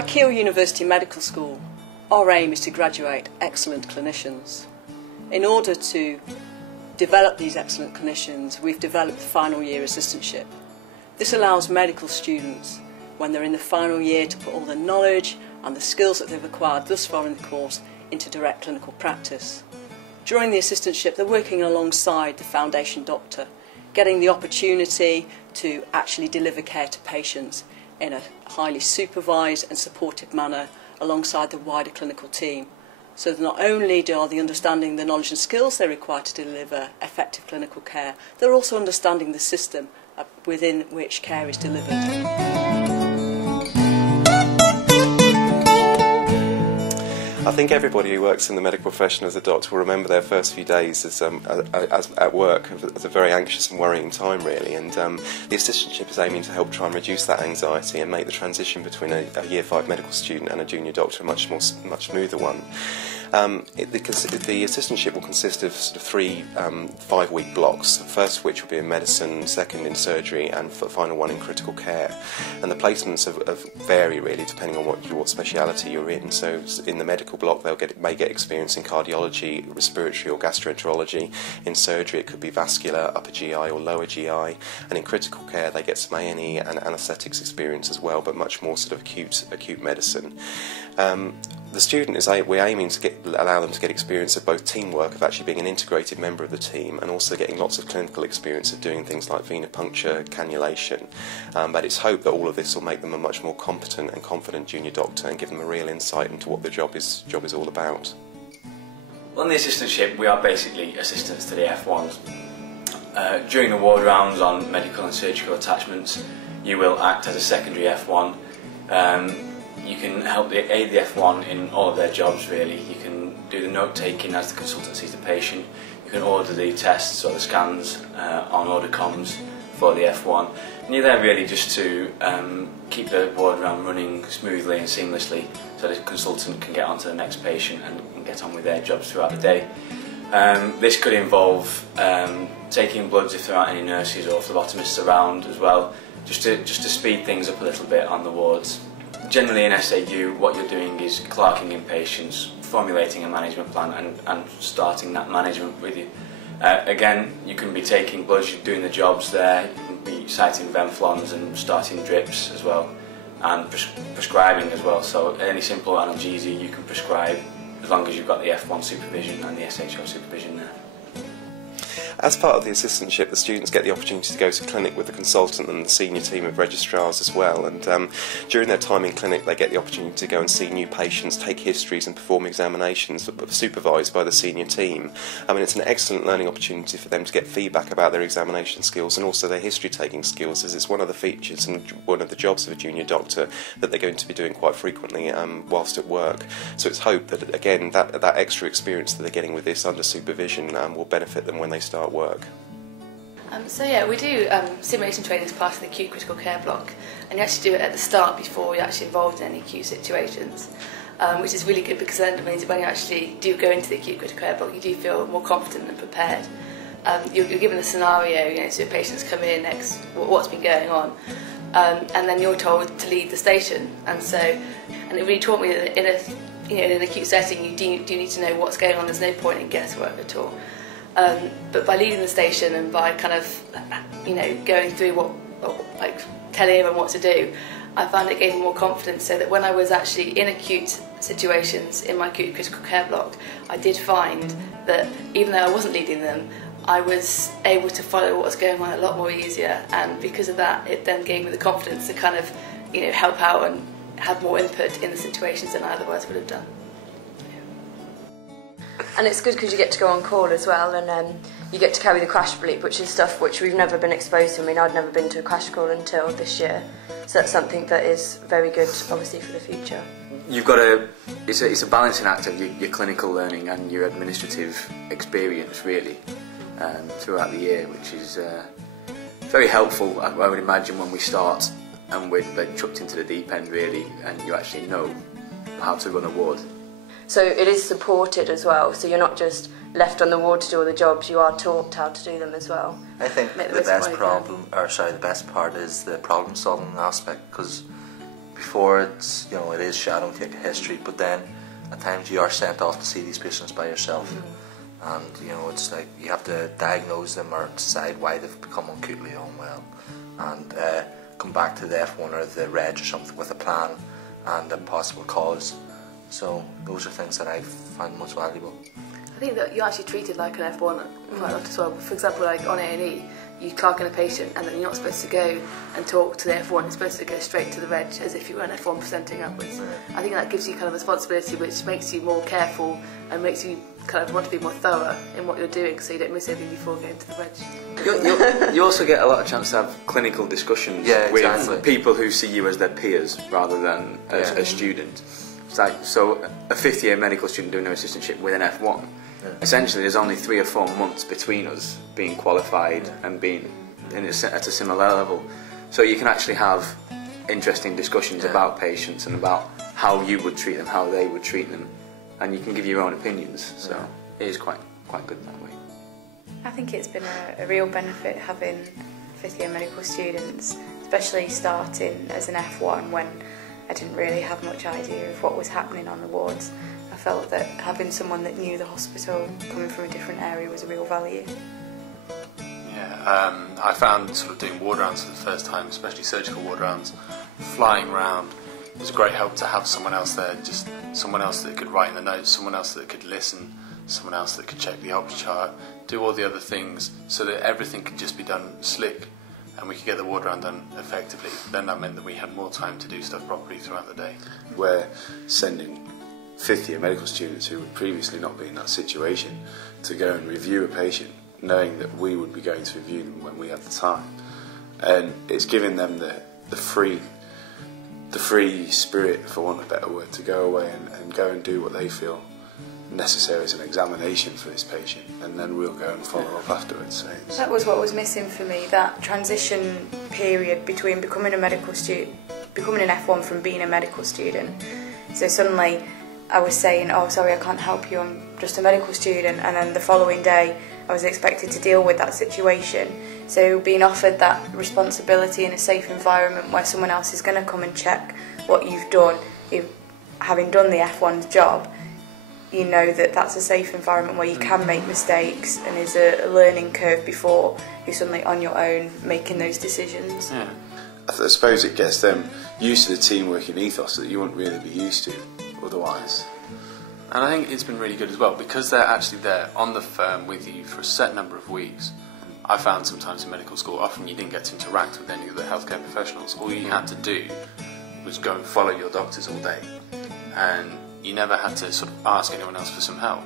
At Keele University Medical School, our aim is to graduate excellent clinicians. In order to develop these excellent clinicians, we've developed the final year assistantship. This allows medical students, when they're in the final year, to put all the knowledge and the skills that they've acquired thus far in the course into direct clinical practice. During the assistantship, they're working alongside the foundation doctor, getting the opportunity to actually deliver care to patients in a highly supervised and supportive manner alongside the wider clinical team. So that not only are they understanding the knowledge and skills they require to deliver effective clinical care, they're also understanding the system within which care is delivered. I think everybody who works in the medical profession as a doctor will remember their first few days as at work as a very anxious and worrying time, really, and the assistantship is aiming to help try and reduce that anxiety and make the transition between a Year 5 medical student and a junior doctor a much smoother one. The assistantship will consist of sort of 3 5-week blocks, the first of which will be in medicine, second in surgery, and the final one in critical care. And the placements vary really depending on what speciality you're in. So in the medical block they may get experience in cardiology, respiratory or gastroenterology. In surgery it could be vascular, upper GI or lower GI. And in critical care they get some A&E and anaesthetics experience as well, but much more sort of acute medicine. The student we're aiming to allow them to get experience of both teamwork, of actually being an integrated member of the team, and also getting lots of clinical experience of doing things like venipuncture, cannulation. But it's hoped that all of this will make them a much more competent and confident junior doctor and give them a real insight into what the job is all about. On the assistantship, we are basically assistants to the F1s. During the ward rounds on medical and surgical attachments, you will act as a secondary F1. You can aid the F1 in all of their jobs, really. You can do the note-taking as the consultant sees the patient. You can order the tests or the scans on order comms for the F1. And you're there really just to keep the ward round running smoothly and seamlessly so the consultant can get on to the next patient and get on with their jobs throughout the day. This could involve taking bloods if there aren't any nurses or phlebotomists around as well, just to speed things up a little bit on the wards. Generally in SAU, what you're doing is clerking in patients, formulating a management plan and starting that management with you. Again, you can be taking bloods, you're doing the jobs there, you can be citing Venflons and starting drips as well, and prescribing as well. So any simple analgesia you can prescribe as long as you've got the F1 supervision and the SHO supervision there. As part of the assistantship, the students get the opportunity to go to clinic with the consultant and the senior team of registrars as well, and during their time in clinic they get the opportunity to go and see new patients, take histories and perform examinations supervised by the senior team. I mean, it's an excellent learning opportunity for them to get feedback about their examination skills and also their history taking skills, as it's one of the features and one of the jobs of a junior doctor that they're going to be doing quite frequently whilst at work. So it's hoped that again that extra experience that they're getting with this under supervision will benefit them when they start work. So yeah, we do simulation training as part of the acute critical care block, and you actually do it at the start before you're actually involved in any acute situations, which is really good because then it means that when you actually do go into the acute critical care block, you do feel more confident and prepared. You're given a scenario, so your patients come in, what's been going on, and then you're told to leave the station, and it really taught me that in an acute setting you do need to know what's going on. There's no point in guesswork at all. But by leading the station and by kind of, going through telling everyone what to do, I found it gave me more confidence, so that when I was actually in acute situations in my acute critical care block, I did find that even though I wasn't leading them, I was able to follow what was going on a lot more easier, and because of that it then gave me the confidence to kind of, help out and have more input in the situations than I otherwise would have done. And it's good because you get to go on call as well, and you get to carry the crash bleep, which is stuff which we've never been exposed to. I mean, I'd never been to a crash call until this year, so that's something that is very good, obviously, for the future. You've got it's a balancing act of your clinical learning and your administrative experience, really, throughout the year, which is very helpful, I would imagine, when we start and we're chucked into the deep end, really, and you actually know how to run a ward. So it is supported as well, so you're not just left on the ward to do all the jobs, you are taught how to do them as well. I think the best part is the problem solving aspect, because before it's, you know, it is shadowing, take a history, but then at times you are sent off to see these patients by yourself, and you know, it's like you have to diagnose them or decide why they've become acutely unwell, and come back to the F1 or the Reg or something with a plan and a possible cause. So those are things that I find most valuable. I think that you're actually treated like an F1 quite a lot as well. For example, like on A&E, you clerk in a patient and then you're not supposed to go and talk to the F1, you're supposed to go straight to the Reg as if you were an F1 presenting upwards. I think that gives you kind of responsibility, which makes you more careful and makes you kind of want to be more thorough in what you're doing, so you don't miss anything before going to the Reg. You also get a lot of chance to have clinical discussions with people who see you as their peers rather than as a student. It's like, so a fifth year medical student doing their assistantship with an F1, essentially there's only 3 or 4 months between us being qualified and being at a similar level. So you can actually have interesting discussions about patients and about how you would treat them, how they would treat them, and you can give your own opinions. So it is quite good that way. I think it's been a real benefit having fifth year medical students, especially starting as an F1 when I didn't really have much idea of what was happening on the wards. I felt that having someone that knew the hospital coming from a different area was a real value. Yeah, I found sort of doing ward rounds for the first time, especially surgical ward rounds, flying around, it was a great help to have someone else there, just someone else that could write in the notes, someone else that could listen, someone else that could check the ops chart, do all the other things, so that everything could just be done slick and we could get the ward round done effectively. Then that meant that we had more time to do stuff properly throughout the day. We're sending fifth year medical students who would previously not be in that situation to go and review a patient, knowing that we would be going to review them when we have the time. And it's giving them the free spirit, for want of a better word, to go away and go and do what they feel necessary as an examination for this patient, and then we'll go and follow up afterwards. So that was what was missing for me, that transition period between becoming a medical student, becoming an F1 from being a medical student. So suddenly I was saying, oh sorry, I can't help you, I'm just a medical student, and then the following day I was expected to deal with that situation. So being offered that responsibility in a safe environment where someone else is going to come and check what you've done, having done the F1's job, you know that that's a safe environment where you can make mistakes and is a learning curve before you're suddenly on your own making those decisions. Yeah. I suppose it gets them used to the teamwork and ethos that you wouldn't really be used to otherwise. And I think it's been really good as well, because they're actually there on the firm with you for a set number of weeks. I found sometimes in medical school, often you didn't get to interact with any of the healthcare professionals. All you had to do was go and follow your doctors all day, and you never had to sort of ask anyone else for some help.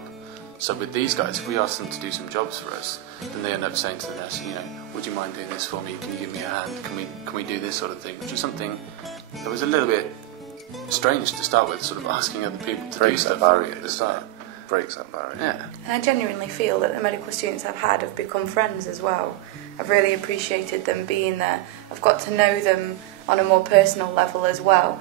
So with these guys, if we ask them to do some jobs for us, then they end up saying to the nurse, you know, would you mind doing this for me? Can you give me a hand? Can we do this sort of thing? Which is something that was a little bit strange to start with, sort of asking other people to do stuff for you at the start. Breaks that barrier. Yeah. And I genuinely feel that the medical students I've had have become friends as well. I've really appreciated them being there. I've got to know them on a more personal level as well.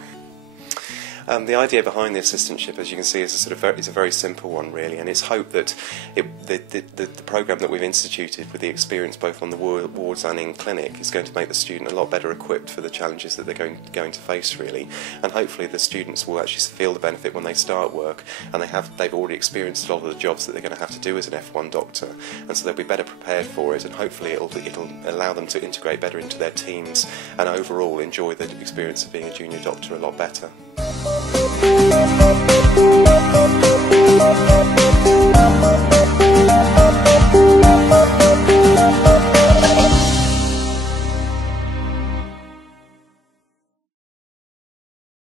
The idea behind the assistantship, as you can see, is it's a very simple one, really, and it's hoped that the programme that we've instituted with the experience both on the wards and in clinic is going to make the student a lot better equipped for the challenges that they're going to face, really, and hopefully the students will actually feel the benefit when they start work, and they've already experienced a lot of the jobs that they're going to have to do as an F1 doctor, and so they'll be better prepared for it, and hopefully it'll allow them to integrate better into their teams and overall enjoy the experience of being a junior doctor a lot better.